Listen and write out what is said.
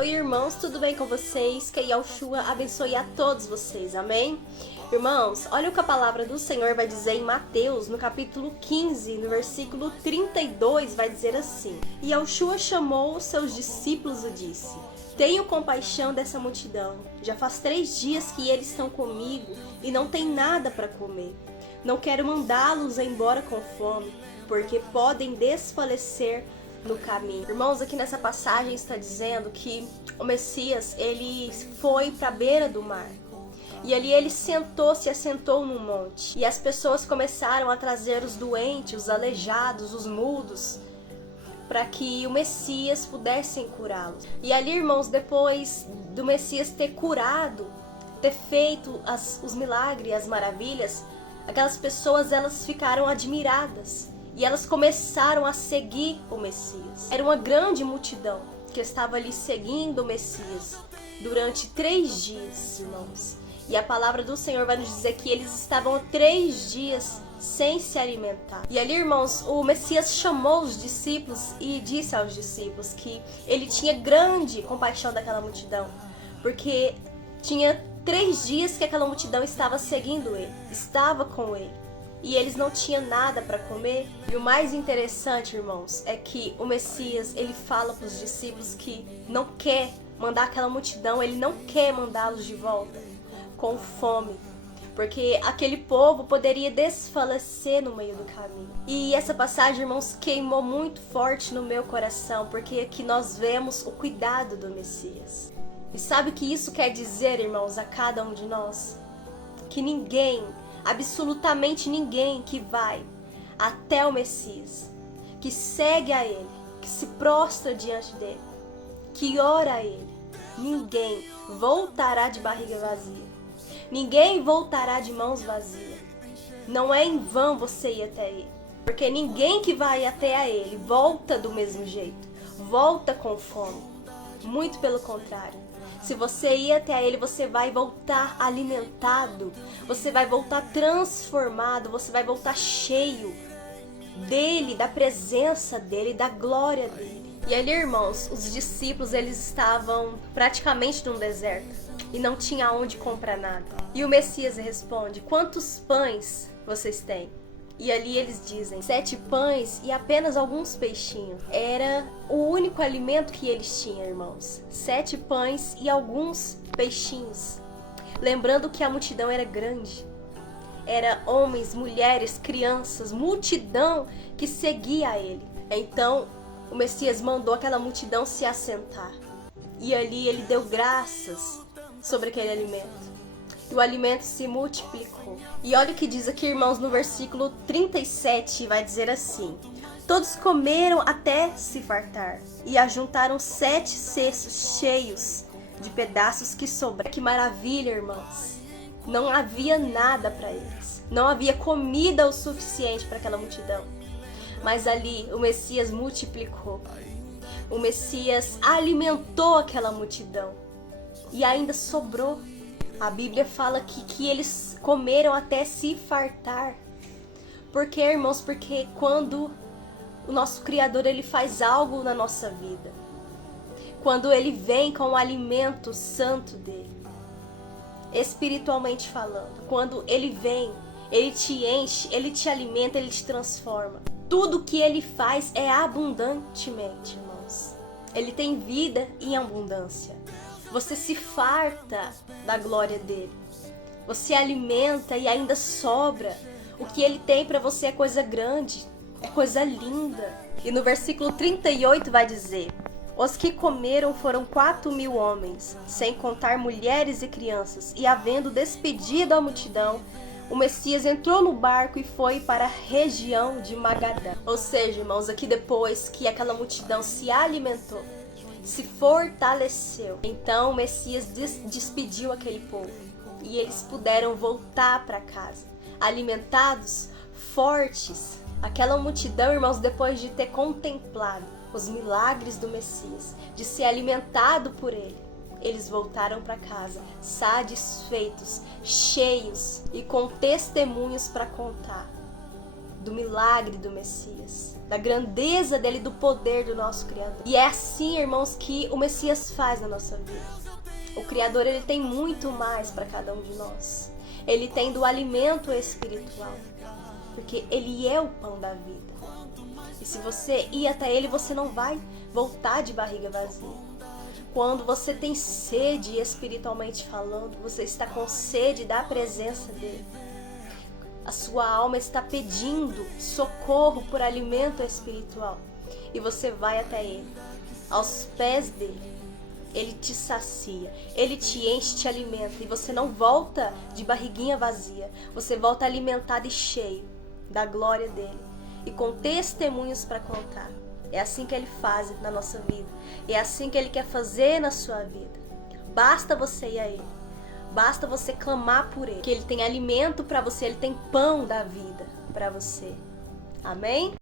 Oi irmãos, tudo bem com vocês? Que Yahushua abençoe a todos vocês, amém? Irmãos, olha o que a palavra do Senhor vai dizer em Mateus, no capítulo 15, no versículo 32, vai dizer assim: E Yahushua chamou os seus discípulos e disse: Tenho compaixão dessa multidão, já faz 3 dias que eles estão comigo e não tem nada para comer. Não quero mandá-los embora com fome, porque podem desfalecer no caminho. Irmãos, aqui nessa passagem está dizendo que o Messias, ele foi para a beira do mar. E ali ele se assentou num monte. E as pessoas começaram a trazer os doentes, os aleijados, os mudos, para que o Messias pudesse curá-los. E ali, irmãos, depois do Messias ter curado, ter feito os milagres, as maravilhas, aquelas pessoas, elas ficaram admiradas. E elas começaram a seguir o Messias. Era uma grande multidão que estava ali seguindo o Messias durante 3 dias, irmãos. E a palavra do Senhor vai nos dizer que eles estavam 3 dias sem se alimentar. E ali, irmãos, o Messias chamou os discípulos e disse aos discípulos que ele tinha grande compaixão daquela multidão, porque tinha 3 dias que aquela multidão estava seguindo ele, estava com ele. E eles não tinham nada para comer. E o mais interessante, irmãos, é que o Messias, ele fala para os discípulos que não quer mandar aquela multidão, ele não quer mandá-los de volta com fome, porque aquele povo poderia desfalecer no meio do caminho. E essa passagem, irmãos, queimou muito forte no meu coração, porque aqui nós vemos o cuidado do Messias. E sabe o que isso quer dizer, irmãos, a cada um de nós? Que ninguém, absolutamente ninguém que vai até o Messias, que segue a ele, que se prostra diante dele, que ora a ele, ninguém voltará de barriga vazia. Ninguém voltará de mãos vazias. Não é em vão você ir até ele, porque ninguém que vai até a ele volta do mesmo jeito, volta com fome. Muito pelo contrário. Se você ir até ele, você vai voltar alimentado, você vai voltar transformado, você vai voltar cheio dele, da presença dele, da glória dele. E ali, irmãos, os discípulos, eles estavam praticamente num deserto e não tinha onde comprar nada. E o Messias responde: quantos pães vocês têm? E ali eles dizem: 7 pães e apenas alguns peixinhos. Era o único alimento que eles tinham, irmãos. 7 pães e alguns peixinhos. Lembrando que a multidão era grande. Era homens, mulheres, crianças, multidão que seguia a ele. Então o Messias mandou aquela multidão se assentar. E ali ele deu graças sobre aquele alimento. E o alimento se multiplicou. E olha o que diz aqui, irmãos, no versículo 37, vai dizer assim: todos comeram até se fartar, e ajuntaram 7 cestos cheios de pedaços que sobraram. Que maravilha, irmãos! Não havia nada para eles. Não havia comida o suficiente para aquela multidão. Mas ali o Messias multiplicou. O Messias alimentou aquela multidão. E ainda sobrou. A Bíblia fala que eles comeram até se fartar. Por quê, irmãos? Porque quando o nosso Criador, ele faz algo na nossa vida, quando ele vem com o alimento santo dele, espiritualmente falando, quando ele vem, ele te enche, ele te alimenta, ele te transforma. Tudo que ele faz é abundantemente, irmãos. Ele tem vida em abundância. Você se farta da glória dele. Você alimenta e ainda sobra. O que ele tem para você é coisa grande, é coisa linda. E no versículo 38 vai dizer: os que comeram foram 4.000 homens, sem contar mulheres e crianças. E havendo despedido a multidão, o Messias entrou no barco e foi para a região de Magadã. Ou seja, irmãos, aqui depois que aquela multidão se alimentou, se fortaleceu, então o Messias despediu aquele povo e eles puderam voltar para casa, alimentados, fortes. Aquela multidão, irmãos, depois de ter contemplado os milagres do Messias, de ser alimentado por ele, eles voltaram para casa satisfeitos, cheios e com testemunhos para contar. do milagre do Messias, da grandeza dele, do poder do nosso Criador. E é assim, irmãos, que o Messias faz na nossa vida. O Criador, ele tem muito mais para cada um de nós. Ele tem do alimento espiritual, porque ele é o pão da vida. E se você ir até ele, você não vai voltar de barriga vazia. Quando você tem sede espiritualmente falando, você está com sede da presença dele. A sua alma está pedindo socorro por alimento espiritual. E você vai até ele, aos pés dele. Ele te sacia, ele te enche, te alimenta. E você não volta de barriguinha vazia. Você volta alimentado e cheio da glória dele. E com testemunhos para contar. É assim que ele faz na nossa vida. É assim que ele quer fazer na sua vida. Basta você ir a ele. Basta você clamar por ele. Que ele tem alimento para você, ele tem pão da vida para você. Amém?